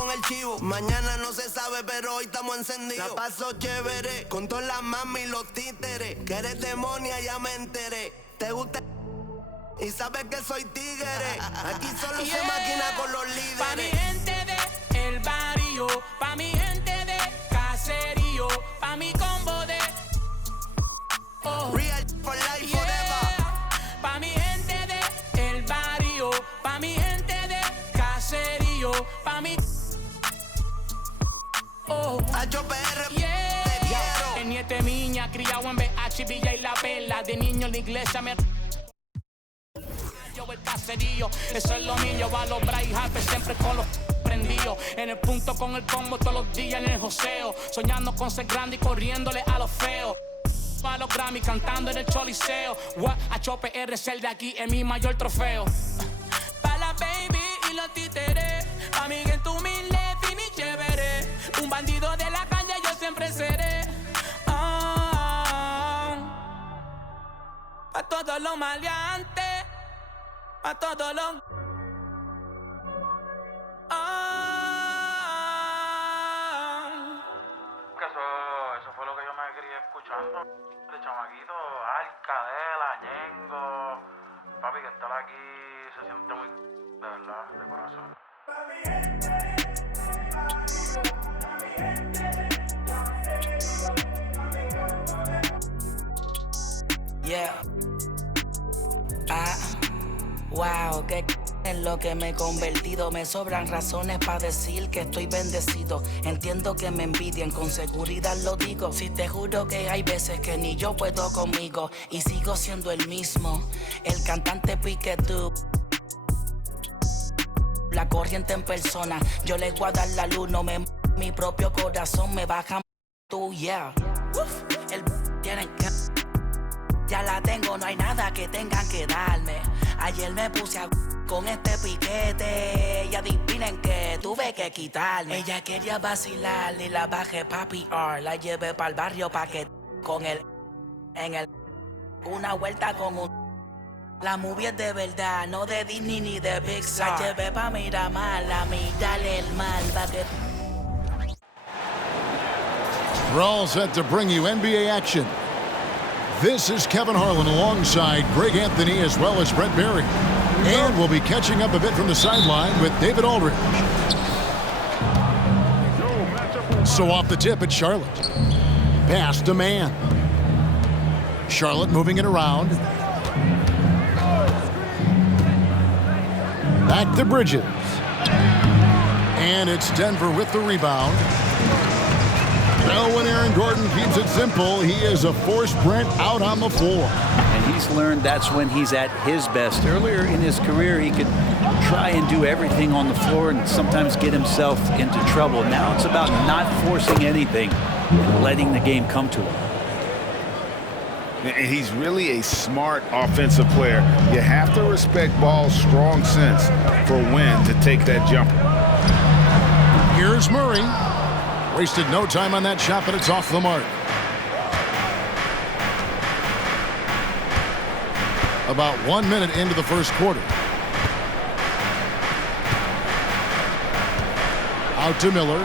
con el chivo. Mañana no se sabe, pero hoy estamos encendidos. La paso chévere, con todas las mami y los títeres. Que eres demonia, ya me enteré. Te gusta y sabes que soy tigre. Aquí solo se maquina con los líderes. Pa' mi gente de el barrio, pa' mi gente de caserío, pa' mi combo de Real for life forever. Pa' mi gente de el barrio, pa' mi gente de caserío, pa' mi HPR, te quiero. El nieto de miña, criado en BH, Villa y La Vela. De niño en la iglesia me el caserío, eso es lo mío. Va a los Bryce Harper siempre con los prendidos. En el punto con el combo todos los días en el joseo. Soñando con ser grande y corriéndole a los feos. Pa' los Grammy cantando en el choliseo. HPR es el de aquí, es mi mayor trofeo. Pa' la baby y los títeres. Pa' mi gente humilde, fin y chévere. Un bandido de la calle yo siempre seré. Pa' todos los maleantes. Pa' todos los Eso fue lo que yo me quería escuchando. De chamaquito, Alcadela, Ñengo. Papi, que estar aquí se siente muy de verdad, de corazón. Yeah. Wow, que en lo que me he convertido. Me sobran razones para decir que estoy bendecido. Entiendo que me envidian, con seguridad lo digo. Si te juro que hay veces que ni yo puedo conmigo. Y sigo siendo el mismo, el cantante Piquetú. La corriente en persona, yo les voy a dar la luz. No me mi propio corazón me baja tú, yeah. El tienen que... Ya la tengo, no hay nada que tengan que darme. Ayer me puse a con este piquete y adivinen que tuve que quitarme. Ella quería vacilar y la bajé pa' PR. La llevé pa'l barrio pa' que con él en el una vuelta con un. La movie es de verdad, no de Disney ni de Pixar. La llevé pa' Miramar, a mirarle el mal pa' que. We're all set to bring you NBA action. This is Kevin Harlan alongside Greg Anthony as well as Brent Barry. And we'll be catching up a bit from the sideline with David Aldridge. So off the tip, it's Charlotte. Pass to man. Charlotte moving it around. Back to Bridges. And it's Denver with the rebound. Well, when Aaron Gordon keeps it simple, he is a force Brent out on the floor. And he's learned that's when he's at his best. Earlier in his career, he could try and do everything on the floor and sometimes get himself into trouble. Now it's about not forcing anything, letting the game come to him. And he's really a smart offensive player. You have to respect Ball's strong sense for when to take that jumper. Here's Murray. Wasted no time on that shot, but it's off the mark. About 1 minute into the first quarter. Out to Miller.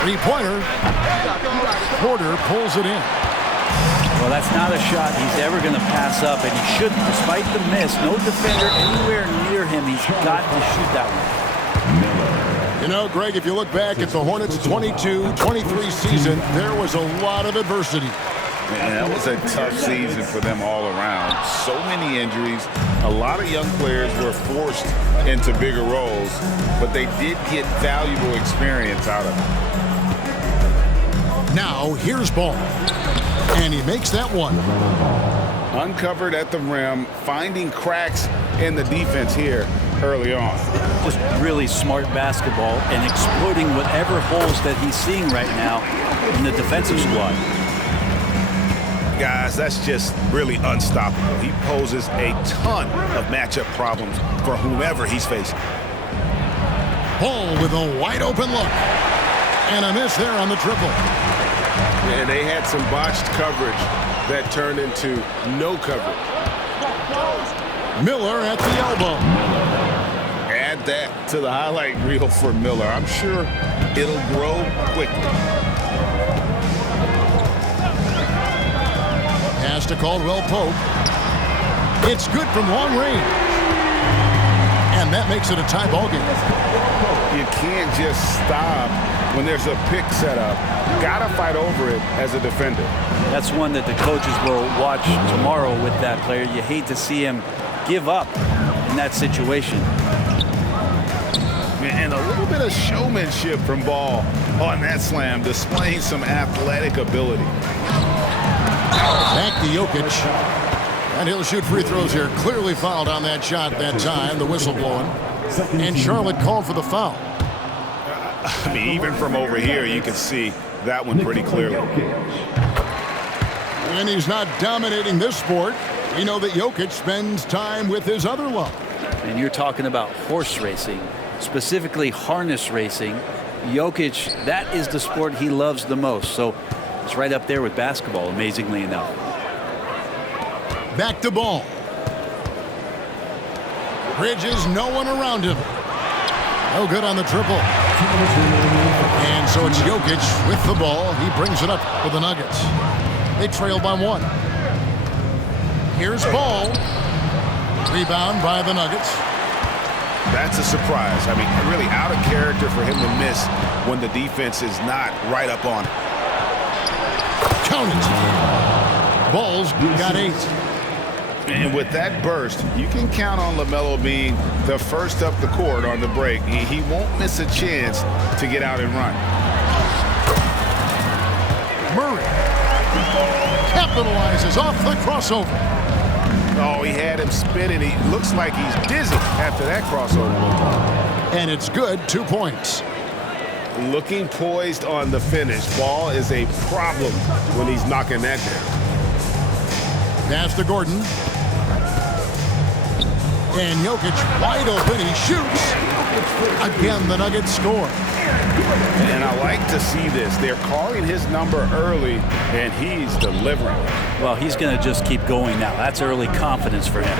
Three-pointer. Porter pulls it in. Well, that's not a shot he's ever going to pass up, and he shouldn't. Despite the miss, no defender anywhere near him. He's got to shoot that one. Miller. You know, Greg, if you look back at the Hornets' 22-23 season, there was a lot of adversity. Man, that was a tough season for them all around. So many injuries. A lot of young players were forced into bigger roles, but they did get valuable experience out of it. Now, here's Ball. And he makes that one. Uncovered at the rim, finding cracks in the defense here early on. Just really smart basketball and exploiting whatever holes that he's seeing right now in the defensive squad. Guys, that's just really unstoppable. He poses a ton of matchup problems for whomever he's facing. Ball with a wide open look. And a miss there on the triple. And they had some botched coverage that turned into no coverage. Miller at the elbow. Add add that to the highlight reel for Miller. I'm sure it'll grow quickly. Pass to Caldwell Pope. It's good from long range. And that makes it a tie ball game. You can't just stop when there's a pick set up. Gotta fight over it as a defender. That's one that the coaches will watch tomorrow with that player. You hate to see him give up in that situation. And a little bit of showmanship from Ball on that slam, displaying some athletic ability. Back to Jokic. And he'll shoot free throws here. Clearly fouled on that shot that time. The whistle blowing. And Charlotte called for the foul. I mean, even from over here, you can see that one pretty clearly. And he's not dominating this sport. We know that Jokic spends time with his other love. And you're talking about horse racing, specifically harness racing. Jokic, that is the sport he loves the most. So it's right up there with basketball, amazingly enough. Back to Ball. Bridges, no one around him. No good on the triple. And so it's Jokic with the ball. He brings it up for the Nuggets. They trail by 1. Here's Ball. Rebound by the Nuggets. That's a surprise. I mean, really out of character for him to miss when the defense is not right up on him. Count it. Ball's got 8. And with that burst, you can count on LaMelo being the first up the court on the break. He won't miss a chance to get out and run. Murray capitalizes off the crossover. Oh, he had him spinning. He looks like he's dizzy after that crossover. And it's good. 2 points. Looking poised on the finish. Ball is a problem when he's knocking that down. Pass to Gordon. And Jokic wide open. He shoots. Again, the Nuggets score. And I like to see this. They're calling his number early, and he's delivering. Well, he's going to just keep going now. That's early confidence for him.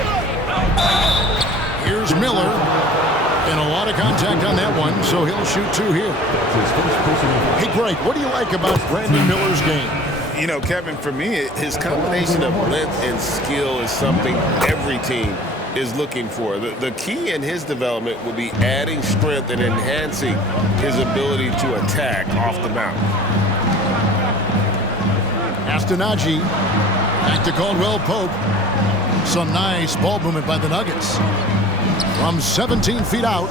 Here's Miller. And a lot of contact on that one, so he'll shoot 2 here. Hey, Greg, what do you like about Brandon Miller's game? You know, Kevin, for me, his combination of length and skill is something every team is looking for. The key in his development will be adding strength and enhancing his ability to attack off the bounce. Astonagi. Back to Caldwell Pope. Some nice ball movement by the Nuggets. From 17 feet out.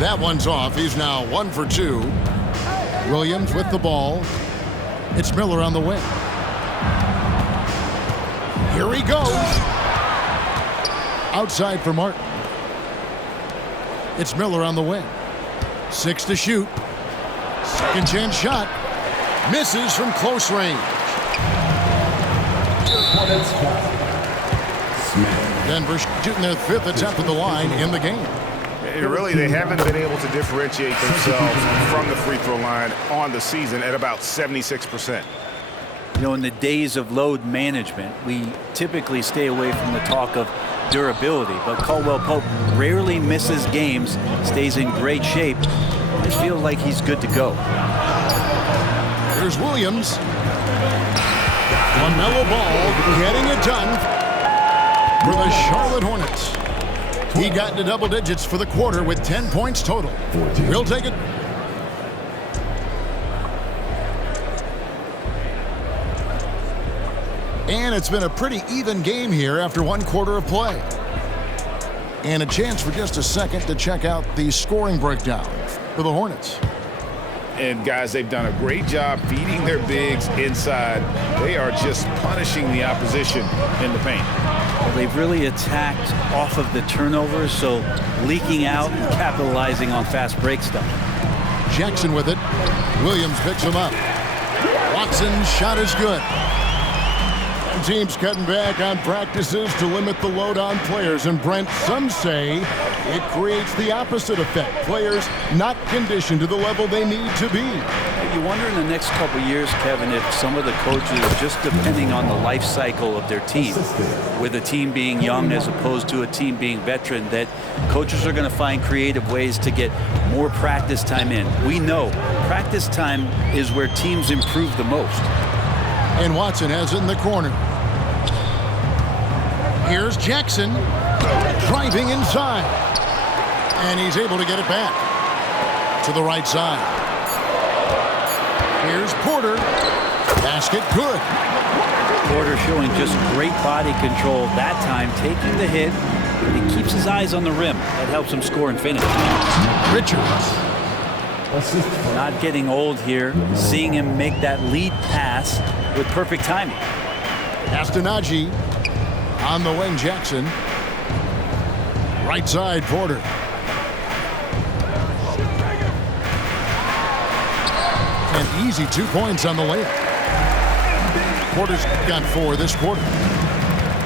That one's off. He's now 1 for 2. Williams with the ball. It's Miller on the wing. Here he goes. Outside for Martin. It's Miller on the wing. 6 to shoot. Second chance shot. Misses from close range. Denver shooting their 5th attempt at the line in the game. Really, they haven't been able to differentiate themselves from the free throw line on the season at about 76%. You know, in the days of load management, we typically stay away from the talk of durability, but Caldwell Pope rarely misses games, stays in great shape. I feel like he's good to go. Here's Williams. LaMelo Ball getting it done for the Charlotte Hornets. He got into double digits for the quarter with 10 points total. We'll take it. And it's been a pretty even game here after 1 quarter of play. And a chance for just a second to check out the scoring breakdown for the Hornets. And guys, they've done a great job feeding their bigs inside. They are just punishing the opposition in the paint. Well, they've really attacked off of the turnovers, so leaking out and capitalizing on fast break stuff. Jackson with it. Williams picks him up. Watson's shot is good. Teams cutting back on practices to limit the load on players. And Brent, some say it creates the opposite effect. Players not conditioned to the level they need to be. You wonder in the next couple of years, Kevin, if some of the coaches, just depending on the life cycle of their team, with a team being young as opposed to a team being veteran, that coaches are going to find creative ways to get more practice time in. We know practice time is where teams improve the most. And Watson has it in the corner. Here's Jackson driving inside. And he's able to get it back to the right side. Here's Porter. Basket good. Porter showing just great body control that time, taking the hit. He keeps his eyes on the rim. That helps him score and finish. Richards. Not getting old here. Seeing him make that lead pass with perfect timing. Castanagi on the wing. Jackson. Right side, Porter. An easy 2 points on the layup. Porter's got 4 this quarter.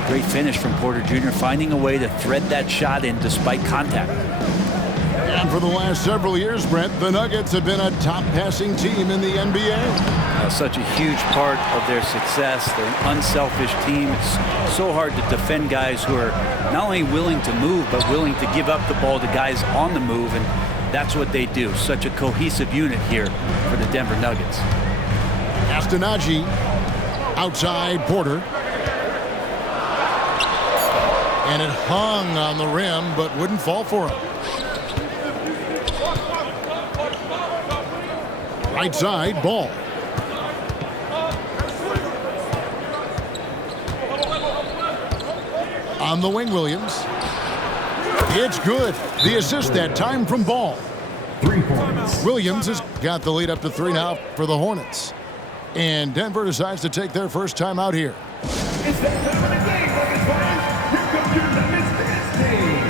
Great finish from Porter Jr., finding a way to thread that shot in despite contact. And for the last several years, Brent, the Nuggets have been a top passing team in the NBA. Such a huge part of their success. They're an unselfish team. It's so hard to defend guys who are not only willing to move, but willing to give up the ball to guys on the move, and that's what they do. Such a cohesive unit here for the Denver Nuggets. Castanagi outside Porter. And it hung on the rim, but wouldn't fall for him. Right side, Ball. On the wing, Williams. It's good. The assist that time from Ball. 3 points. Williams has got the lead up to 3 now for the Hornets. And Denver decides to take their first time out here. It's that time of the game, Nuggets fans. Here comes your Nuggets dance team.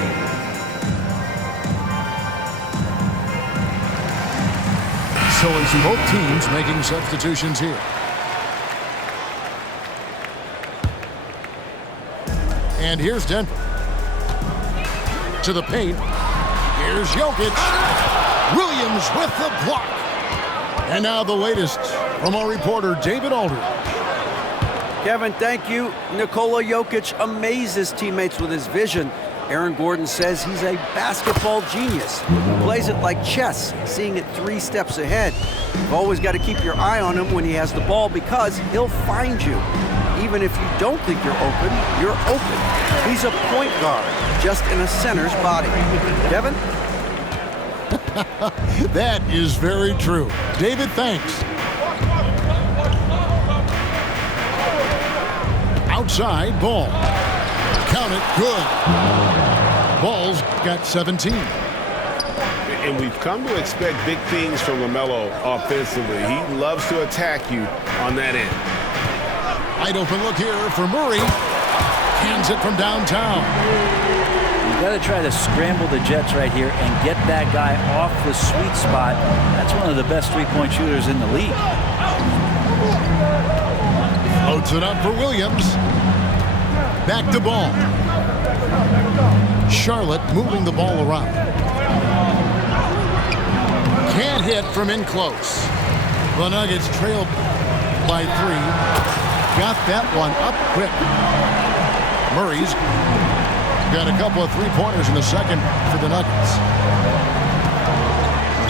So it's both teams making substitutions here. And here's Denver. To the paint. Here's Jokic. Williams with the block. And now the latest from our reporter, David Aldridge. Kevin, thank you. Nikola Jokic amazes teammates with his vision. Aaron Gordon says he's a basketball genius. He plays it like chess, seeing it 3 steps ahead. You've always got to keep your eye on him when he has the ball because he'll find you. Even if you don't think you're open. He's a point guard, just in a center's body. Kevin? That is very true. David, thanks. Outside, Ball. Count it, good. Ball's got 17. And we've come to expect big things from LaMelo offensively. He loves to attack you on that end. Wide open look here for Murray. Hands it from downtown. You got to try to scramble the Jets right here and get that guy off the sweet spot. That's one of the best three-point shooters in the league. Floats it up for Williams. Back to Ball. Charlotte moving the ball around. Can't hit from in close. The Nuggets trailed by 3. Got that one up quick. Murray's got a couple of three-pointers in the second for the Nuggets.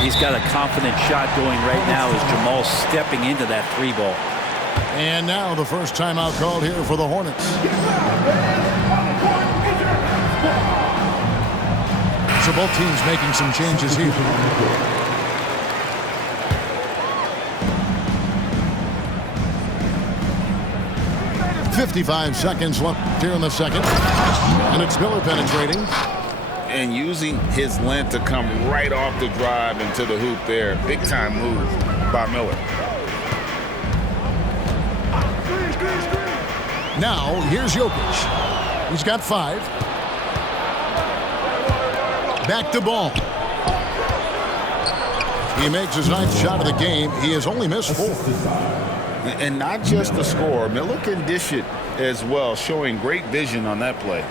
He's got a confident shot going right now as Jamal stepping into that 3-ball. And now the first timeout called here for the Hornets. So both teams making some changes here. .55 seconds left here in the second. And it's Miller penetrating. And using his length to come right off the drive into the hoop there. Big time move by Miller. Now, here's Jokic. He's got 5. Back to Ball. He makes his 9th shot of the game. He has only missed 4. And not just the score. Miller can dish it as well, showing great vision on that play.